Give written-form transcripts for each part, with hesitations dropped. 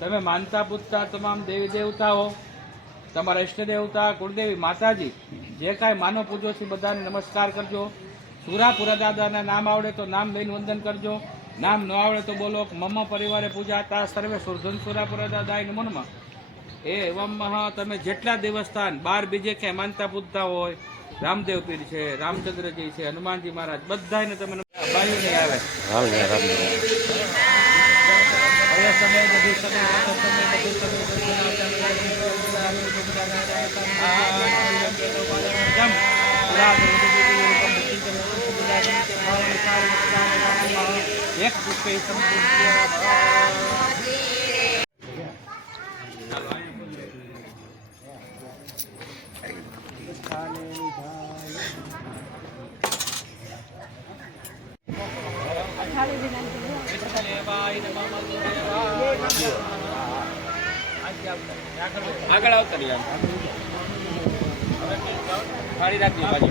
તમે માનતા પૂછતા તમામ દેવી દેવતાઓ, તમારા ઈષ્ટ દેવતા, કુળદેવી માતાજી, જે કાંઈ માનો પૂજો છે બધાને નમસ્કાર કરજો. સુરાપુરા દાદાના નામ આવડે તો નામ લઈને વંદન કરજો. નામ ન આવડે તો બોલો મમ્મ પરિવારે પૂજાતા સર્વે સુરધન સુરાપુરા દાદાય નમઃ. એવમ તમે જેટલા દેવસ્થાન બહાર બીજે ક્યાંય માનતા પૂજતા હોય, રામદેવ પીર છે, રામચંદ્રજી છે, હનુમાનજી મહારાજ, બધાને તમે બાયું નહીં આવે. એક પુષ્પે આગળ આવતા રહ્યા ફાડી રાખજો બાજુ.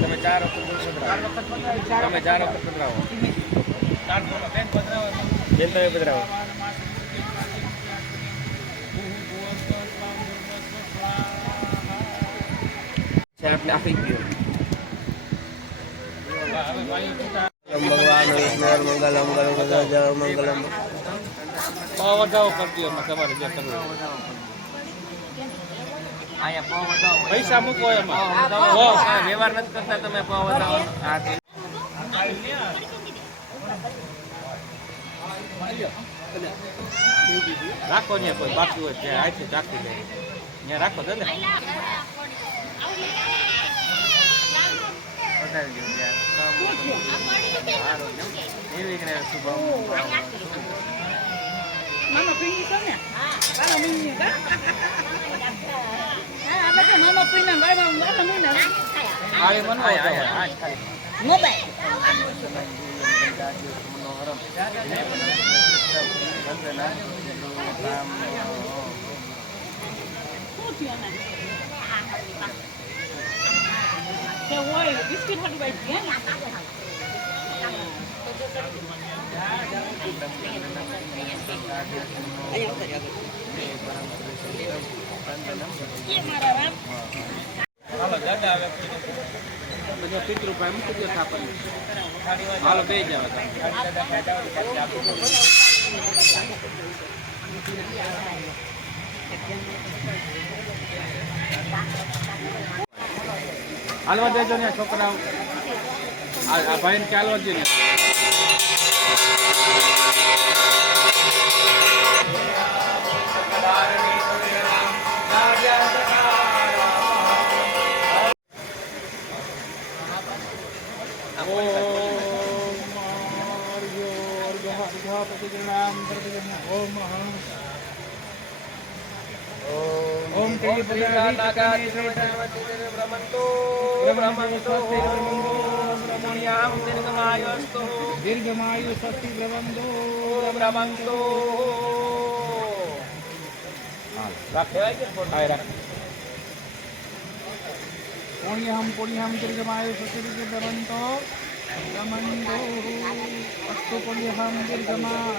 તમે 4 વખત પધરાવો. તમે 4 વખત પધરાવો. બેન તમે પધરાવો. આપણે આપી ગયો. ભગવાન મંગલમ મંગલમ વધાવો કરતી તમારે જે કરવું. પૈસા મૂકો એમાં વ્યવહાર નથી કરતા તમે વધાવો. રાખો ને કોઈ બાકી હોય ત્યાં આથી રાખી દે ત્યાં રાખો દાદા. એવી શુભ Mama pingi sana. Kalau mingi kan? Ada kan mama pinang, ada minang. Ayo mana ya? Mobile. Kewai, biskuit hati baik ya. હાલો દાદા આવે બધા પિતૃભાઈ મૂકી દો થાપણ. હાલો બે જાવ. હાલવા દેજો ને છોકરાઓ. આ ભાઈને ચાલવા દે ને. ओम तेरी ब्रह्मंतो ब्रह्मंतो दीर्घमायुस्तु दीर्घमायु सत्य ब्रह्मंतो ब्रह्मंतो. पुण्यम दीर्घमायु सत्य ब्रह्मंतो ब्रह्मंतो अस्तु पुण्यम दीर्घमायु.